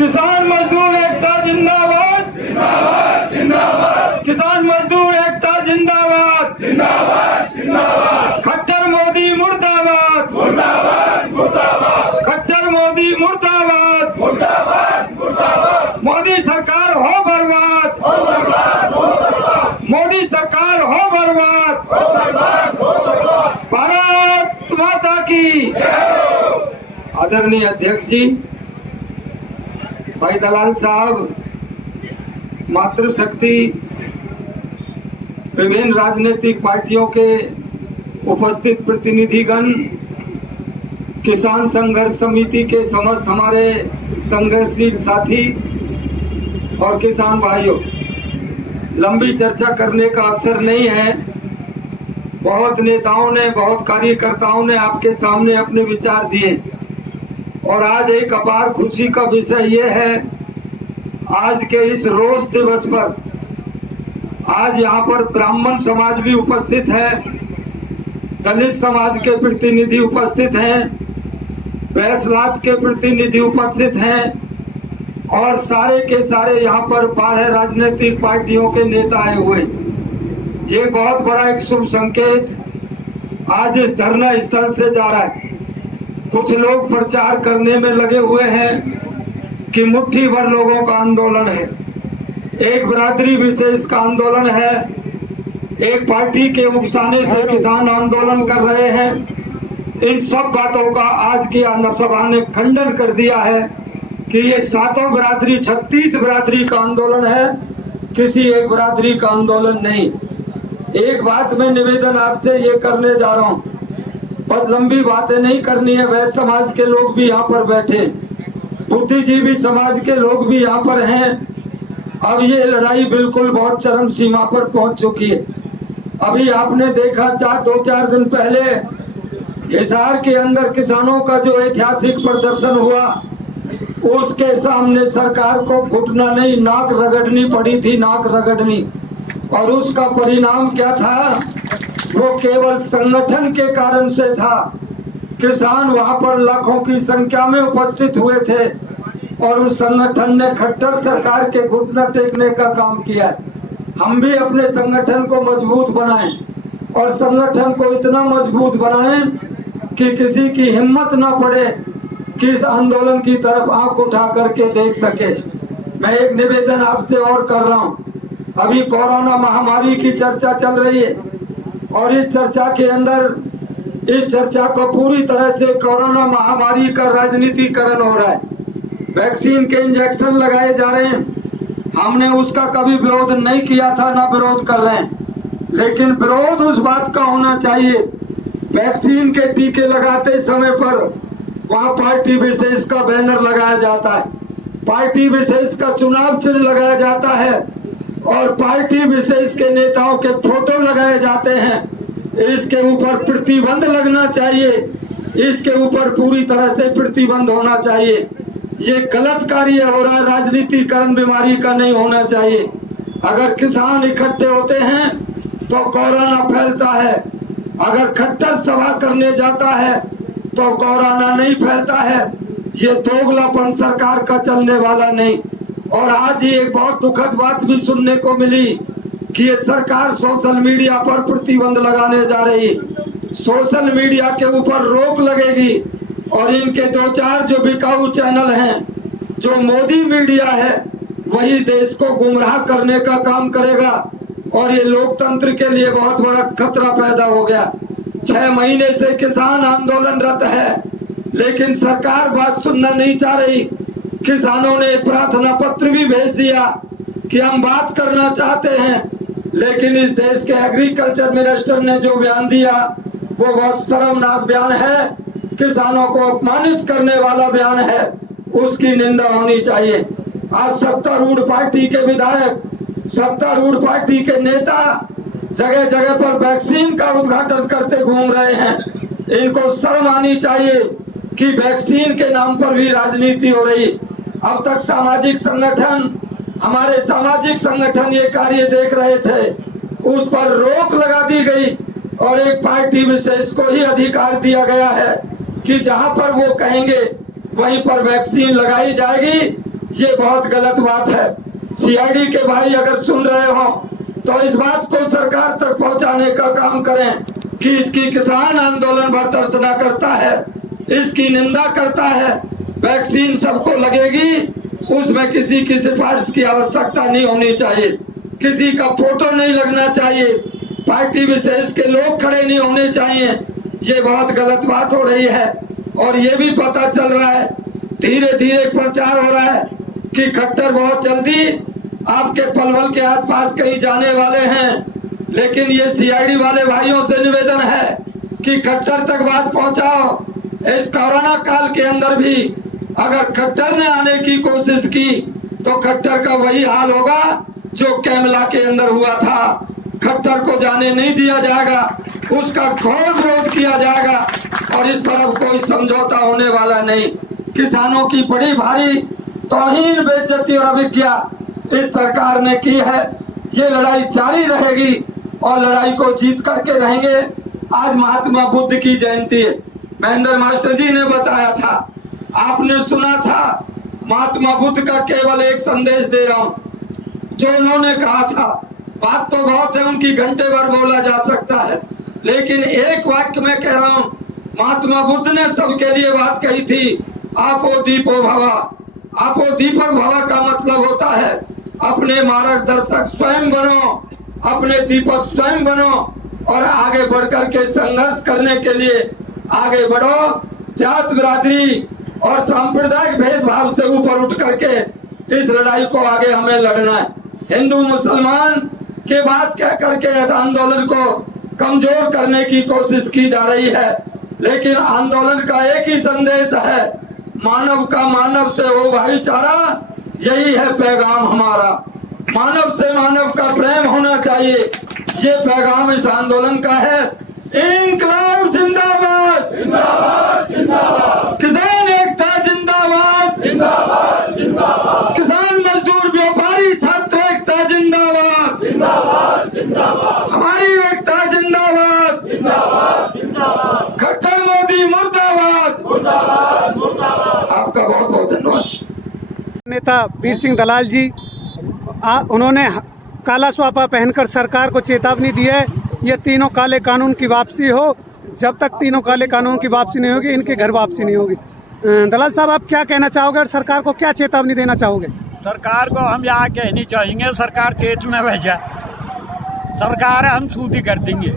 किसान मजदूर एकता जिंदाबाद, जिंदाबाद जिंदाबाद किसान मजदूर एकता जिंदाबाद, जिंदाबाद जिंदाबाद खट्टर मोदी मुर्दाबाद, मुर्दाबाद मुर्दाबाद खट्टर मोदी मुर्दाबाद, मुर्दाबाद मुर्दाबाद मोदी सरकार हो बर्बाद, हो बर्बाद हो बर्बाद मोदी सरकार हो बर्बाद, हो बर्बाद हो बर्बाद। भारत माता की। आदरणीय अध्यक्ष जी, भाई दलाल साहब, मातृशक्ति, विभिन्न राजनीतिक पार्टियों के उपस्थित प्रतिनिधिगण, किसान संघर्ष समिति के समस्त हमारे संघर्षशील साथी और किसान भाइयों, लंबी चर्चा करने का अवसर नहीं है। बहुत नेताओं ने, बहुत कार्यकर्ताओं ने आपके सामने अपने विचार दिए और आज एक अपार खुशी का विषय ये है, आज के इस रोष दिवस पर आज यहाँ पर ब्राह्मण समाज भी उपस्थित है, दलित समाज के प्रतिनिधि उपस्थित हैं, वैश्यालाट के प्रतिनिधि उपस्थित हैं और सारे के सारे यहाँ पर 12 राजनीतिक पार्टियों के नेता आए हुए। ये बहुत बड़ा एक शुभ संकेत आज इस धरना स्थल से जा रहा है। कुछ लोग प्रचार करने में लगे हुए हैं कि मुट्ठी भर लोगों का आंदोलन है, एक बिरादरी विशेष का आंदोलन है, एक पार्टी के उकसाने से किसान आंदोलन कर रहे हैं। इन सब बातों का आज की सभा ने खंडन कर दिया है कि ये सातों बिरादरी, 36 बिरादरी का आंदोलन है, किसी एक बिरादरी का आंदोलन नहीं। एक बात मैं निवेदन आपसे ये करने जा रहा हूँ, बहुत लंबी बातें नहीं करनी है। वैश्य समाज के लोग भी यहाँ पर बैठे, बुद्धिजीवी समाज के लोग भी यहाँ पर हैं। अब ये लड़ाई बिल्कुल बहुत चरम सीमा पर पहुंच चुकी है। अभी आपने देखा 2-4 दिन पहले हिसार के अंदर किसानों का जो ऐतिहासिक प्रदर्शन हुआ, उसके सामने सरकार को घुटना नहीं, नाक रगड़नी पड़ी थी, नाक रगड़नी। और उसका परिणाम क्या था? वो केवल संगठन के कारण से था। किसान वहां पर लाखों की संख्या में उपस्थित हुए थे और उस संगठन ने खट्टर सरकार के घुटना टेकने का काम किया। हम भी अपने संगठन को मजबूत बनाएं और संगठन को इतना मजबूत बनाएं कि किसी की हिम्मत ना पड़े कि इस आंदोलन की तरफ आंख उठा करके देख सके। मैं एक निवेदन आपसे और कर रहा हूं। अभी कोरोना महामारी की चर्चा चल रही है और इस चर्चा के अंदर, इस चर्चा को पूरी तरह से कोरोना महामारी का राजनीतिकरण हो रहा है। वैक्सीन के इंजेक्शन लगाए जा रहे हैं, हमने उसका कभी विरोध नहीं किया था, ना विरोध कर रहे हैं, लेकिन विरोध उस बात का होना चाहिए, वैक्सीन के टीके लगाते समय पर वहाँ पार्टी विशेष का बैनर लगाया जाता है, पार्टी विशेष का चुनाव चिन्ह लगाया जाता है और पार्टी विशेष के नेताओं के फोटो लगाए जाते हैं। इसके ऊपर प्रतिबंध लगना चाहिए, इसके ऊपर पूरी तरह से प्रतिबंध होना चाहिए। ये गलत कार्य हो रहा है, राजनीतिकरण बीमारी का नहीं होना चाहिए। अगर किसान इकट्ठे होते हैं तो कोरोना फैलता है, अगर खट्टर सभा करने जाता है तो कोरोना नहीं फैलता है। ये दोगलापन सरकार का चलने वाला नहीं। और आज ही एक बहुत दुखद बात भी सुनने को मिली कि ये सरकार सोशल मीडिया पर प्रतिबंध लगाने जा रही, सोशल मीडिया के ऊपर रोक लगेगी और इनके 2-4 जो बिकाऊ चैनल हैं, जो मोदी मीडिया है, वही देश को गुमराह करने का काम करेगा और ये लोकतंत्र के लिए बहुत बड़ा खतरा पैदा हो गया। 6 महीने से किसान आंदोलनरत है, लेकिन सरकार बात सुनना नहीं चाह रही। किसानों ने प्रार्थना पत्र भी भेज दिया कि हम बात करना चाहते हैं, लेकिन इस देश के एग्रीकल्चर मिनिस्टर ने जो बयान दिया वो बहुत शर्मनाक बयान है, किसानों को अपमानित करने वाला बयान है, उसकी निंदा होनी चाहिए। आज सत्तारूढ़ पार्टी के विधायक, सत्तारूढ़ पार्टी के नेता जगह जगह पर वैक्सीन का उद्घाटन करते घूम रहे हैं। इनको शर्म आनी चाहिए कि वैक्सीन के नाम पर भी राजनीति हो रही। अब तक सामाजिक संगठन, हमारे सामाजिक संगठन ये कार्य देख रहे थे, उस पर रोक लगा दी गई और एक पार्टी विशेष को ही अधिकार दिया गया है कि जहां पर वो कहेंगे वहीं पर वैक्सीन लगाई जाएगी ये बहुत गलत बात है। सीआईडी के भाई अगर सुन रहे हो तो इस बात को सरकार तक पहुंचाने का काम करें कि इसकी किसान आंदोलन भर्त्सना करता है, इसकी निंदा करता है। वैक्सीन सबको लगेगी, उसमें किसी की सिफारिश की आवश्यकता नहीं होनी चाहिए, किसी का फोटो नहीं लगना चाहिए, पार्टी विशेष के लोग खड़े नहीं होने चाहिए। ये बहुत गलत बात हो रही है। और ये भी पता चल रहा है, धीरे धीरे प्रचार हो रहा है कि खट्टर बहुत जल्दी आपके पलवल के आसपास कहीं जाने वाले हैं। लेकिन ये सीआईडी वाले भाइयों से निवेदन है कि खट्टर तक बात पहुंचाओ। इस कोरोना काल के अंदर भी अगर खट्टर ने आने की कोशिश की तो खट्टर का वही हाल होगा जो कैमला के अंदर हुआ था। खट्टर को जाने नहीं दिया जाएगा, उसका घोर विरोध किया जाएगा और इस पर अब कोई समझौता होने वाला नहीं। किसानों की बड़ी भारी तौहीन, बेइज्जती और अवज्ञा इस सरकार ने की है। ये लड़ाई जारी रहेगी और लड़ाई को जीत करके रहेंगे। आज महात्मा बुद्ध की जयंती है। महेंद्र मास्टर जी ने बताया था, आपने सुना था। महात्मा बुद्ध का केवल एक संदेश दे रहा हूँ जो उन्होंने कहा था। बात तो बहुत है, उनकी घंटे भर बोला जा सकता है, लेकिन एक वाक्य में कह रहा हूँ। महात्मा बुद्ध ने सबके लिए बात कही थी, आपो दीपो भवा। आपो दीपक भवा का मतलब होता है अपने मार्गदर्शक स्वयं बनो, अपने दीपक स्वयं बनो और आगे बढ़कर के संघर्ष करने के लिए आगे बढ़ो। जात बिरादरी और सांप्रदायिक भेदभाव से ऊपर उठ करके इस लड़ाई को आगे हमें लड़ना है। हिंदू मुसलमान के बात कह करके इस आंदोलन को कमजोर करने की कोशिश की जा रही है, लेकिन आंदोलन का एक ही संदेश है, मानव का मानव से हो भाईचारा। यही है पैगाम हमारा, मानव से मानव का प्रेम होना चाहिए। ये पैगाम इस आंदोलन का है। इंकलाब जिंदाबाद, जिंदाबाद जिंदाबाद, किसान एकता जिंदाबाद, जिंदाबाद जिंदाबाद, किसान मजदूर व्यापारी छात्र एकता जिंदाबाद, जिंदाबाद जिंदाबाद, हमारी एकता जिंदाबाद, जिंदाबाद जिंदाबाद, खट्टर मोदी मुर्दाबाद, मुर्दाबाद मुर्दाबाद। आपका बहुत बहुत धन्यवाद। नेता वीर सिंह दलाल जी उन्होंने काला स्वापा पहनकर सरकार को चेतावनी दी है, ये तीनों काले कानून की वापसी हो। जब तक तीनों काले कानून की वापसी नहीं होगी, इनके घर वापसी नहीं होगी। दलाल साहब, आप क्या कहना चाहोगे और सरकार को क्या चेतावनी देना चाहोगे? सरकार को हम यहाँ कहनी चाहेंगे, सरकार चेत में बह जाए। सरकार हम सूदी कर देंगे।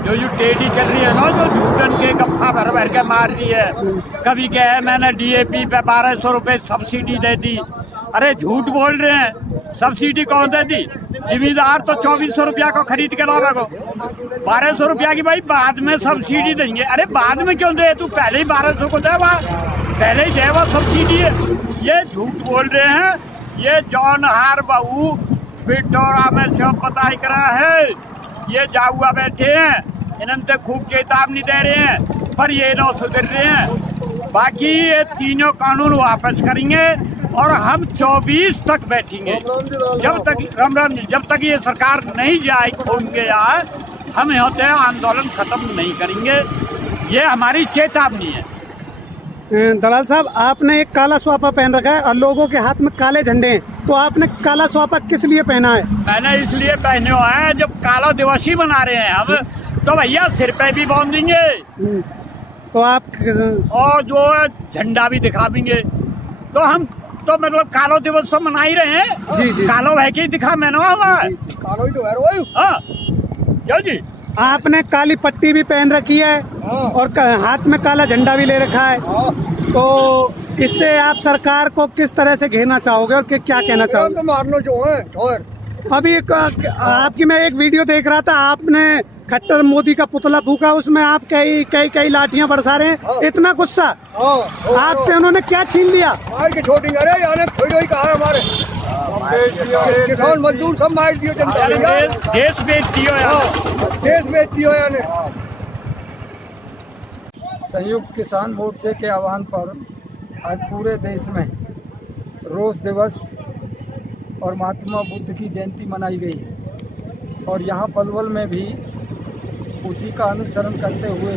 जो टेढ़ी चल रही है ना, जो झूठन के गप्फा भर भर के मार रही है। कभी क्या है, मैंने डीएपी पे 1200 रुपये सब्सिडी दे दी। अरे झूठ बोल रहे हैं, सब्सिडी कौन दे दी? जिम्मेदार तो 2400 रुपया को खरीद के लावे को, 1200 रुपया की भाई बाद में सब्सिडी देंगे। अरे बाद में क्यों दे, तू पहले ही 1200 को दे, पहले ही दे वो सब्सिडी है। ये झूठ बोल रहे हैं। ये जौन हार बहू बिटोरा में सब बताई करा है, ये जाऊआ बैठे हैं, इन्हें खूब चेतावनी दे रहे हैं, पर ये न सुधर रहे हैं। बाकी ये तीनों कानून वापस करेंगे और हम 24 तक बैठेंगे। जब तक ये सरकार नहीं जाए खोलेंगे यार, हम यहाँ से आंदोलन खत्म नहीं करेंगे। ये हमारी चेतावनी है। दलाल साहब, आपने एक काला स्वापा पहन रखा है और लोगों के हाथ में काले झंडे हैं, तो आपने काला स्वापा किस लिए पहना है? मैंने इसलिए पहने हुआ है, जब काला दिवस ही मना रहे हैं हम, तो भैया सिर पे भी बांधेंगे तो आप और जो झंडा भी दिखाएंगे। तो हम तो मतलब कालो दिवस तो मना ही रहे हैं। जी जी, कालो है कि दिखा मैंने कालो ही तो है। हाँ क्या जी, आपने काली पट्टी भी पहन रखी है और हाथ में काला झंडा भी ले रखा है, तो इससे आप सरकार को किस तरह से घेरना चाहोगे और क्या कहना चाहोगे? तो मारना जो है। अभी आपकी मैं एक वीडियो देख रहा था, आपने खट्टर मोदी का पुतला फूका, उसमें आप कई लाठियां बरसा रहे हैं। इतना गुस्सा आपसे उन्होंने क्या छीन लिया? मार के छोड़ेंगे। अरे यार खोई कहा है हमारे किसान मजदूर सब मार दियो, जनता देश बेच दियो यार, देश बेच दियो यानी। संयुक्त किसान मोर्चे के आह्वान पर आज पूरे देश में रोज दिवस और महात्मा बुद्ध की जयंती मनाई गई और यहाँ पलवल में भी उसी का अनुसरण करते हुए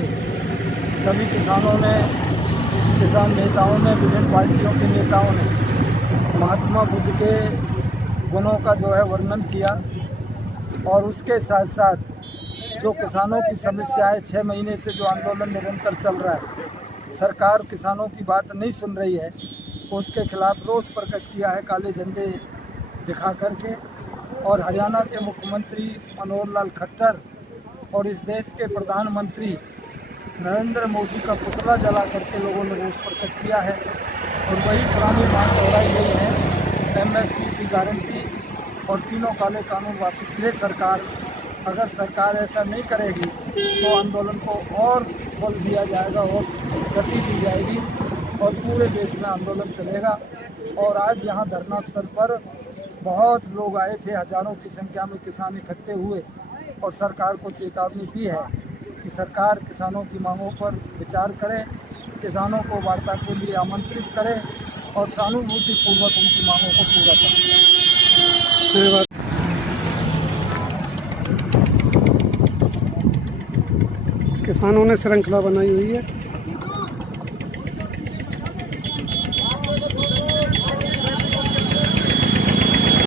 सभी किसानों ने, किसान नेताओं ने, विभिन्न पार्टियों के नेताओं ने महात्मा बुद्ध के गुणों का जो है वर्णन किया और उसके साथ साथ जो किसानों की समस्याएं 6 महीने से जो आंदोलन निरंतर चल रहा है, सरकार किसानों की बात नहीं सुन रही है, उसके खिलाफ रोष प्रकट किया है काले झंडे दिखा करके। और हरियाणा के मुख्यमंत्री मनोहर लाल खट्टर और इस देश के प्रधानमंत्री नरेंद्र मोदी का पुतला जला करके लोगों ने रोष प्रकट किया है। और वही पुरानी मांग दोहराई गई है, MSP की गारंटी और तीनों काले कानून वापस ले सरकार। अगर सरकार ऐसा नहीं करेगी तो आंदोलन को और बल दिया जाएगा और गति दी जाएगी और पूरे देश में आंदोलन चलेगा। और आज यहाँ धरना स्थल पर बहुत लोग आए थे, हजारों की संख्या में किसान इकट्ठे हुए और सरकार को चेतावनी दी है कि सरकार किसानों की मांगों पर विचार करे, किसानों को वार्ता के लिए आमंत्रित करे और सहानुभूतिपूर्वक उनकी मांगों को पूरा करे। धन्यवाद। किसानों ने श्रृंखला बनाई हुई है।